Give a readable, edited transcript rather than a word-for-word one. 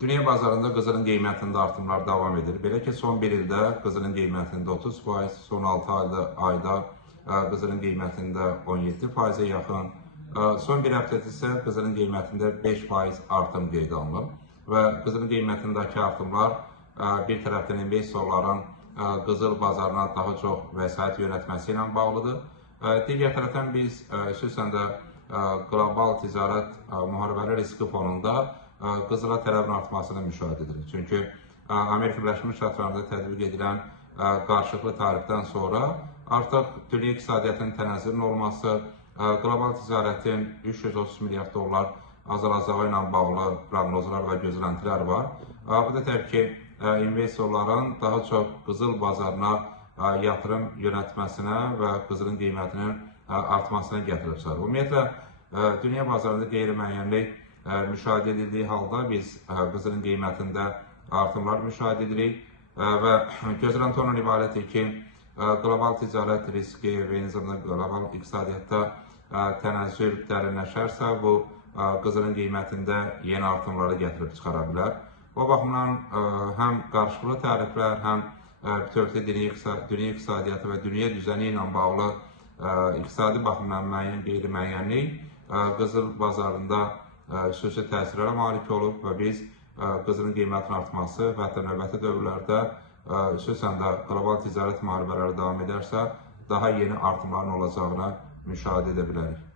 Dünya bazarında qızılın qiymətində artımlar davam edir. Belə ki, son bir ildə qızılın qiymətində 30%, son 6 ayda qızılın qiymətində 17%-ə yaxın, son bir həftədə isə qızılın qiymətində 5% artım qeyd alınır. Və qızılın qiymətindəki artımlar bir tərəfdən investorların qızıl bazarına daha çox vəsait yönətməsi ilə bağlıdır. Digər tərəfdən biz xüsusən də qlobal ticarət müharibəli riski fonunda qızıla tələbin artmasını müşahidə edirik. Çünki Amerika Birləşmiş Ştatlarında tətbiq edilən qarşılıqlı tarifdən sonra artıq dünya iqtisadiyyatının tənəzzülün olması, qlobal ticarətin 330 milyard dollar azalacağı ilə bağlı proqnozlar və gözləntilər var. Bu da təbii ki, investorların daha çox qızıl bazarına yatırım yönətməsinə və qızılın qiymətinin artmasına gətirib çıxarır. Ümumiyyətlə, dünya bazarında qeyri-müəyyənlik müşahidə edildiyi halda biz qızılın qiymətində artımlar müşahidə edirik və gözlənti ondan ibarətdir ki, qlobal ticarət riski və eyni zamanda qlobal iqtisadiyyatda tənəzzül dərinləşərsə, bu qızılın qiymətində yeni artımları gətirib çıxara bilər. O baxımdan həm qarşılıqlı təriflər, həm bütövlükdə dünya iqtisadiyyatı və dünya düzəni ilə bağlı iqtisadi baxımdan müəyyən qeyri-müəyyənlik qızıl bazarında xüsusi təsirlərə malik olub və biz qızılın qiymətinin artması və hətta növbəti dövrlərdə xüsusən də qlobal ticarət müharibələri davam edərsə, daha yeni artımların olacağını müşahidə edə bilərik.